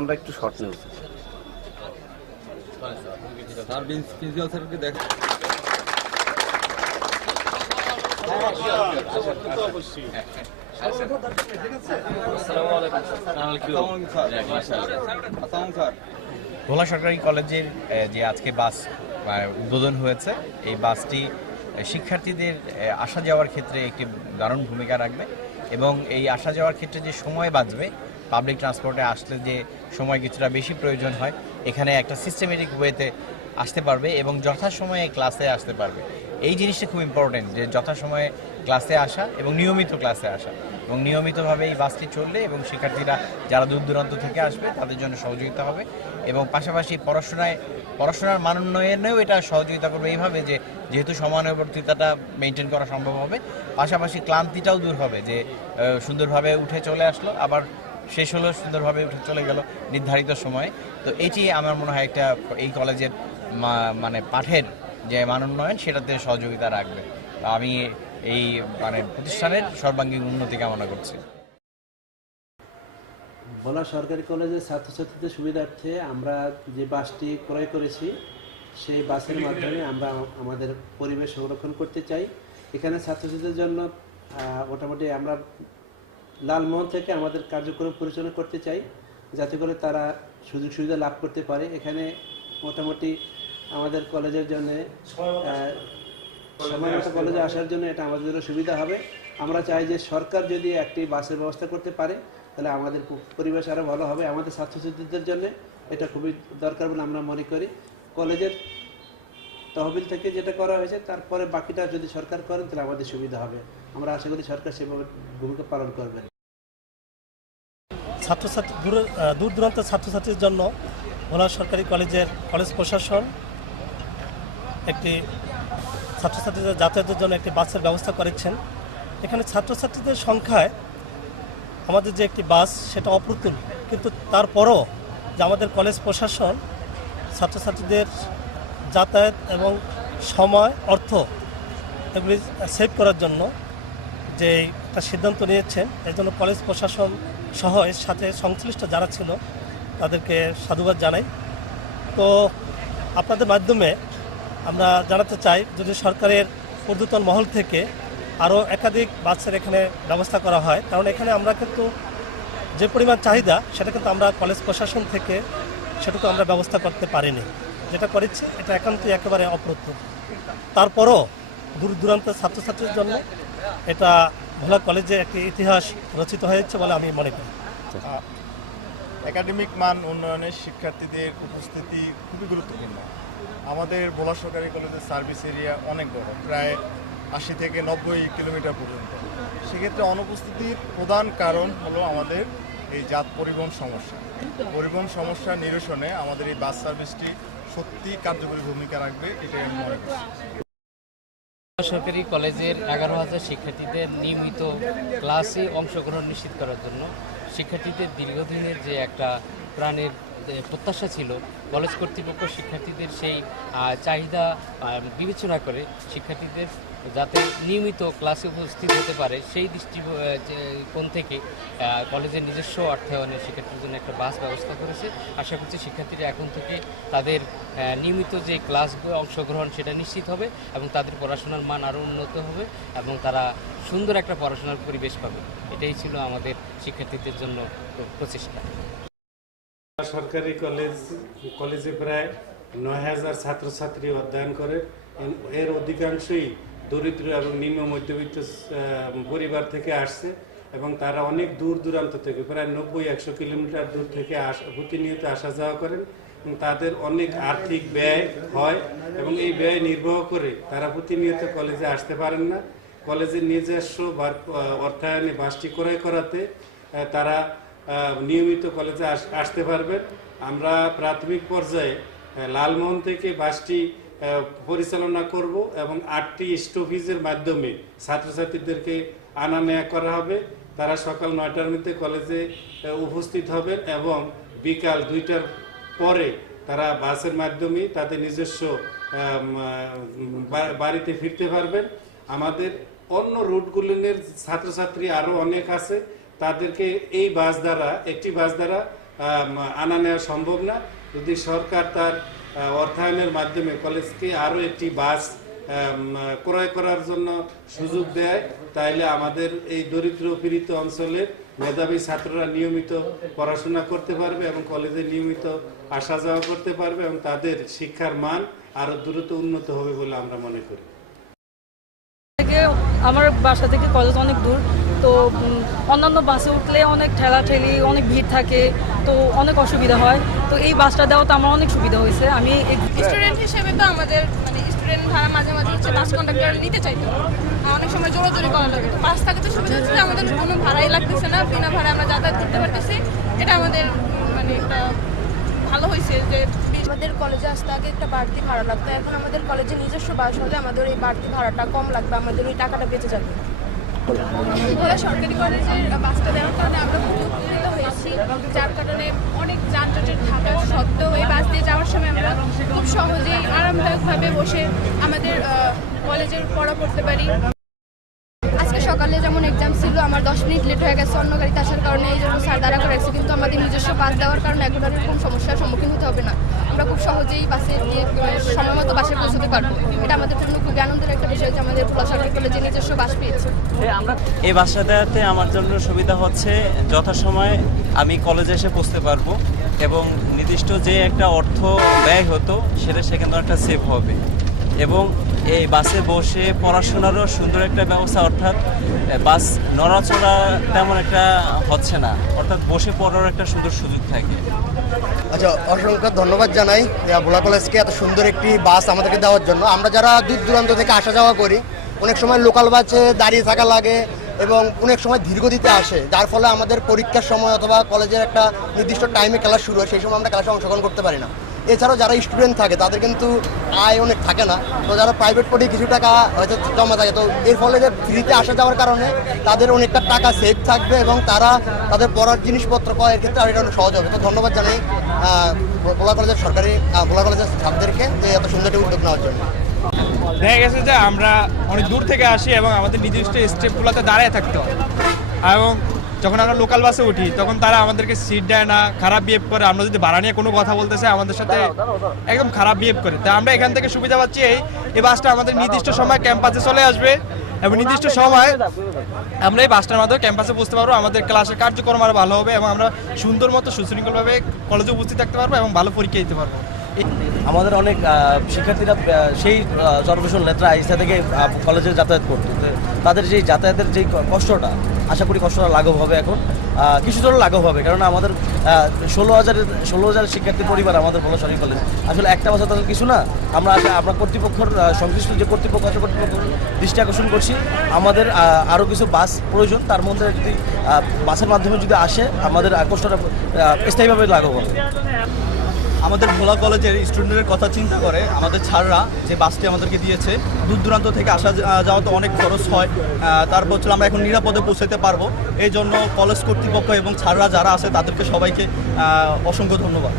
আমরা একটু শর্ট নেব। ভোলা সরকারি কলেজের যে আজকে বাস উদ্বোধন হয়েছে, এই বাসটি শিক্ষার্থীদের আসা যাওয়ার ক্ষেত্রে একটি দারুণ ভূমিকা রাখবে এবং এই আসা যাওয়ার ক্ষেত্রে যে সময় বাঁচবে, পাবলিক ট্রান্সপোর্টে আসলে যে সময় কিছুটা বেশি প্রয়োজন হয়, এখানে একটা সিস্টেমেটিক ওয়েতে আসতে পারবে এবং যথাসময়ে ক্লাসে আসতে পারবে। এই জিনিসটা খুব ইম্পর্টেন্ট, যে যথাসময়ে ক্লাসে আসা এবং নিয়মিত ক্লাসে আসা, এবং নিয়মিতভাবে এই বাসটি চললে এবং শিক্ষার্থীরা যারা দূর দূরান্ত থেকে আসবে তাদের জন্য সহযোগিতা হবে এবং পাশাপাশি পড়াশোনার মান উন্নয়নেও এটা সহযোগিতা করবে এইভাবে যে যেহেতু সময়ানুবর্তিতাটা মেনটেন করা সম্ভব হবে, পাশাপাশি ক্লান্তিটাও দূর হবে, যে সুন্দরভাবে উঠে চলে আসলো, আবার শেষ হলো সুন্দরভাবে উঠে চলে গেল নির্ধারিত সময়ে। তো এটি আমার মনে হয় একটা এই কলেজের মানে পাঠের যে মান উন্নয়ন সেটাতে সহযোগিতা রাখবে। আমি এই প্রতিষ্ঠানের সর্বাঙ্গীন উন্নতি কামনা করছি। ভোলা সরকারি কলেজের ছাত্রছাত্রীদের সুবিধার্থে আমরা যে বাসটি ক্রয় করেছি, সেই বাসের মাধ্যমে আমরা আমাদের পরিবেশ সংরক্ষণ করতে চাই। এখানে ছাত্রছাত্রীদের জন্য মোটামুটি আমরা লালমোহন থেকে আমাদের কার্যক্রম পরিচালনা করতে চাই, যাতে করে তারা সুযোগ সুবিধা লাভ করতে পারে। এখানে মোটামুটি আমাদের কলেজের জন্য সময়মতো কলেজে আসার জন্য এটা আমাদের জন্য সুবিধা হবে। আমরা চাই যে সরকার যদি একটি বাসের ব্যবস্থা করতে পারে তাহলে আমাদের পরিবেশ আরও ভালো হবে। আমাদের ছাত্রছাত্রীদের জন্য এটা খুবই দরকার বলে আমরা মনে করি। কলেজের তহবিল থেকে যেটা করা হয়েছে, তারপরে বাকিটা যদি সরকার করেন তাহলে আমাদের সুবিধা হবে। আমরা আশা করি সরকার সেভাবে ভূমিকা পালন করবেন। ছাত্রছাত্রী দূর দূরান্ত ছাত্রছাত্রীর জন্য ভোলা সরকারি কলেজের কলেজ প্রশাসন একটি ছাত্রছাত্রীদের যাতায়াতের জন্য একটি বাসের ব্যবস্থা করেছেন। এখানে ছাত্রছাত্রীদের সংখ্যায় আমাদের যে একটি বাস সেটা অপ্রতুল, কিন্তু তারপরও যে আমাদের কলেজ প্রশাসন ছাত্রছাত্রীদের যাতায়াত এবং সময়, অর্থ এগুলি সেভ করার জন্য যে একটা সিদ্ধান্ত নিয়েছেন, এর জন্য কলেজ প্রশাসন সহ এর সাথে সংশ্লিষ্ট যারা ছিল তাদেরকে সাধুবাদ জানাই। তো আপনাদের মাধ্যমে আমরা জানাতে চাই, যদি সরকারের ঊর্ধ্বতন মহল থেকে আরও একাধিক বাসের এখানে ব্যবস্থা করা হয়, কারণ এখানে আমরা কিন্তু যে পরিমাণ চাহিদা সেটা কিন্তু আমরা কলেজ প্রশাসন থেকে সেটুকু আমরা ব্যবস্থা করতে পারিনি। যেটা করেছি এটা একান্তই একেবারে অপ্রতুল। তারপরও দূর দূরান্তের ছাত্রছাত্রীর জন্য এটা ভোলা কলেজে একটি ইতিহাস রচিত হয়েছে বলে আমি মনে করি। একাডেমিক মান উন্নয়নে শিক্ষার্থীদের উপস্থিতি খুবই গুরুত্বপূর্ণ। আমাদের ভোলা সরকারি কলেজের সার্ভিস এরিয়া অনেক বড়, প্রায় 80 থেকে 90 কিলোমিটার পর্যন্ত। সেক্ষেত্রে অনুপস্থিতির প্রধান কারণ হলো আমাদের এই যাত পরিবহন সমস্যা। পরিবহন সমস্যা নিরসনে আমাদের এই বাস সার্ভিসটি সত্যি কার্যকরী ভূমিকা রাখবে, এটাই আমি মনে করছি। সরকারি কলেজের 11,000 শিক্ষার্থীদের নিয়মিত ক্লাসে অংশগ্রহণ নিশ্চিত করার জন্য শিক্ষার্থীদের দীর্ঘদিনের যে একটা প্রাণের প্রত্যাশা ছিল, কলেজ কর্তৃপক্ষ শিক্ষার্থীদের সেই চাহিদা বিবেচনা করে শিক্ষার্থীদের যাতে নিয়মিত ক্লাসে উপস্থিত হতে পারে সেই দৃষ্টিকোণ থেকে কলেজের নিজস্ব অর্থায়নে শিক্ষার্থীদের জন্য একটা বাস ব্যবস্থা করেছে। আশা করছি শিক্ষার্থীরা এখন থেকে তাদের নিয়মিত যে ক্লাসগুলো অংশগ্রহণ সেটা নিশ্চিত হবে এবং তাদের পড়াশোনার মান আরও উন্নত হবে এবং তারা সুন্দর একটা পড়াশোনার পরিবেশ পাবে। এটাই ছিল আমাদের শিক্ষার্থীদের জন্য প্রচেষ্টা। সরকারি কলেজে প্রায় 9,000 ছাত্রছাত্রী অধ্যয়ন করে। এর অধিকাংশই দরিদ্র এবং নিম্ন মধ্যবিত্ত পরিবার থেকে আসছে এবং তারা অনেক দূর দূরান্ত থেকে প্রায় 90-100 কিলোমিটার দূর থেকে প্রতিনিয়ত আসা যাওয়া করেন এবং তাদের অনেক আর্থিক ব্যয় হয় এবং এই ব্যয় নির্বাহ করে তারা প্রতিনিয়ত কলেজে আসতে পারেন না। কলেজের নিজস্ব অর্থায়নে বাসটি ক্রয় করাতে তারা নিয়মিত কলেজে আসতে পারবেন। আমরা প্রাথমিক পর্যায়ে লালমোহন থেকে বাসটি পরিচালনা করব এবং 8টি স্টপেজের মাধ্যমে ছাত্রছাত্রীদেরকে আনা নেওয়া করা হবে। তারা সকাল 9টার মধ্যে কলেজে উপস্থিত হবেন এবং বিকাল 2টার পরে তারা বাসের মাধ্যমে তাদের নিজস্ব বাড়িতে ফিরতে পারবেন। আমাদের অন্য রুটগুলির ছাত্রছাত্রী আরও অনেক আছে, তাদেরকে এই বাস দ্বারা একটি বাস দ্বারা আনা নেওয়া সম্ভব না। যদি সরকার তার অর্থায়নের মাধ্যমে কলেজকে আরও একটি বাস ক্রয় করার জন্য সুযোগ দেয়, তাইলে আমাদের এই দরিদ্র পীড়িত অঞ্চলের মেধাবী ছাত্ররা নিয়মিত পড়াশোনা করতে পারবে এবং কলেজে নিয়মিত আসা যাওয়া করতে পারবে এবং তাদের শিক্ষার মান আরও দ্রুত উন্নত হবে বলে আমরা মনে করি। আমার বাসা থেকে কলেজ অনেক দূর, তো অন্যান্য বাসে উঠলে অনেক ঠেলাঠেলি, অনেক ভিড় থাকে, তো অনেক অসুবিধা হয়। তো এই বাসটা দেওয়া তো আমার অনেক সুবিধা হয়েছে। আমি স্টুডেন্ট হিসেবে তো আমাদের মানে স্টুডেন্ট ভাড়া মাঝে মাঝে হচ্ছে বাস কন্ডাক্টর নিতে চাইতো, অনেক সময় জোরাজোরি করা লাগে। তো বাস থাকতে সুবিধা হচ্ছে যে আমাদের কোনো ভাড়াই লাগতেছে না, বিনা ভাড়া আমরা যাতায়াত করতে পারতেছি। এটা আমাদের মানে একটা ভালো হয়েছে যে আমাদের কলেজে আসতে আগে একটা বাড়তি ভাড়া লাগতো, এখন আমাদের কলেজে নিজস্ব বাস হলে আমাদের এই বাড়তি ভাড়াটা কম লাগবে, আমাদের ওই টাকাটা বেঁচে যাবে। ভোলা সরকারি কলেজের বাসটা দেওয়ার কারণে আমরা খুব উপকৃত হয়েছি, যার কারণে অনেক যানজটের থাকা সত্ত্বেও এই বাস দিয়ে যাওয়ার সময় আমরা খুব সহজেই আরামদায়কভাবে বসে আমাদের কলেজের পড়া পড়তে পারি। আজকে সকালে যেমন এক্সাম ছিল, আমার 10 মিনিট লেট হয়ে গেছে অন্য গাড়িতে আসার কারণে, এই জন্য স্যার দাঁড়া করে রাখছে, কিন্তু আমাদের নিজস্ব বাস দেওয়ার কারণে এখন আর এরকম সমস্যার সম্মুখীন হতে হবে না। আমরা খুব সহজেই বাসে গিয়ে সময় মতো বাসে পৌঁছতে পারবো। এটা আমাদের জন্য খুবই আনন্দের একটা বিষয় যে আমাদের ভোলা সরকারি কলেজে নিজস্ব বাস পেয়েছি। এই বাসটাতে আমার জন্য সুবিধা হচ্ছে যথাসময়ে আমি কলেজে এসে পৌঁছতে পারবো এবং নির্দিষ্ট যে একটা অর্থ ব্যয় হতো সেটা সেখানে একটা সেভ হবে এবং এই বাসে বসে পড়াশোনারও সুন্দর একটা ব্যবস্থা, অর্থাৎ বাস নড়াচড়া তেমন একটা হচ্ছে না, অর্থাৎ বসে পড়ার একটা সুন্দর সুযোগ থাকে। আচ্ছা, অসংখ্য ধন্যবাদ জানাই ভোলা কলেজকে এত সুন্দর একটি বাস আমাদেরকে দেওয়ার জন্য। আমরা যারা দূর দূরান্ত থেকে আসা যাওয়া করি, অনেক সময় লোকাল বাসে দাঁড়িয়ে থাকা লাগে এবং অনেক সময় ধীরগতিতে আসে, যার ফলে আমাদের পরীক্ষার সময় অথবা কলেজের একটা নির্দিষ্ট টাইমে ক্লাস শুরু হয়, সেই সময় আমরা ক্লাসে অংশগ্রহণ করতে পারি না। এছাড়াও যারা স্টুডেন্ট থাকে তাদের কিন্তু আয় অনেক থাকে না, তো যারা প্রাইভেট পড়ে কিছু টাকা হয়তো জমা থাকে, তো এর ফলে যে ফ্রিতে আসা যাওয়ার কারণে তাদের অনেকটা টাকা সেভ থাকবে এবং তারা তাদের পড়ার জিনিসপত্র ক্রয়ের ক্ষেত্রে আর এটা অনেক সহজ হবে। তো ধন্যবাদ জানাই ভোলা কলেজের ভোলা কলেজের ছাত্রদেরকে যে এত সুন্দর একটি উদ্যোগ নেওয়ার জন্য। দেখা গেছে যে আমরা অনেক দূর থেকে আসি এবং আমাদের নির্দিষ্ট স্টেপগুলোতে দাঁড়ায় থাকতে হয়, এবং যখন আমরা লোকাল বাসে উঠি তখন তারা আমাদেরকে সিট দেয় না, খারাপ বিহেভ করে। আমরা যদি ভাড়া নিয়ে কোনো কথা বলতে চাই আমাদের সাথে একদম খারাপ বিহেভ করে। তাই আমরা এখান থেকে সুবিধা পাচ্ছি এই বাসটা আমাদের নির্দিষ্ট সময় ক্যাম্পাসে চলে আসবে এবং নির্দিষ্ট সময় আমরা এই বাসটার মাধ্যমে ক্যাম্পাসে পৌঁছতে পারবো। আমাদের ক্লাসের কার্যক্রম আরও ভালো হবে এবং আমরা সুন্দর মতো সুশৃঙ্খলভাবে কলেজে উপস্থিত থাকতে পারবো এবং ভালো পরীক্ষা দিতে পারবো। আমাদের অনেক শিক্ষার্থীরা সেই জনবসন লেত্রা আইসা থেকে কলেজে যাতায়াত করতো, তাদের যেই যাতায়াতের যেই কষ্টটা, আশা করি কষ্টটা লাঘব হবে। এখন কিছুটা লাঘব হবে, কারণ আমাদের 16,000 শিক্ষার্থী পরিবার আমাদের ভোলা সরকারি কলেজ। আসলে একটা বছর তাদের কিছু না। আমরা কর্তৃপক্ষের সংশ্লিষ্ট যে কর্তৃপক্ষ আছে কর্তৃপক্ষের দৃষ্টি আকর্ষণ করছি, আমাদের আরও কিছু বাস প্রয়োজন। তার মধ্যে যদি বাসের মাধ্যমে যদি আসে, আমাদের কষ্টটা স্থায়ীভাবে লাঘব হবে। আমাদের ভোলা কলেজের স্টুডেন্টের কথা চিন্তা করে আমাদের ছাড়রা যে বাসটি আমাদেরকে দিয়েছে, দূর দূরান্ত থেকে আসা যাওয়া তো অনেক খরচ হয়, তারপর হচ্ছে আমরা এখন নিরাপদে পৌঁছাতে পারবো। এই জন্য কলেজ কর্তৃপক্ষ এবং ছাড়রা যারা আছে তাদেরকে সবাইকে অসংখ্য ধন্যবাদ।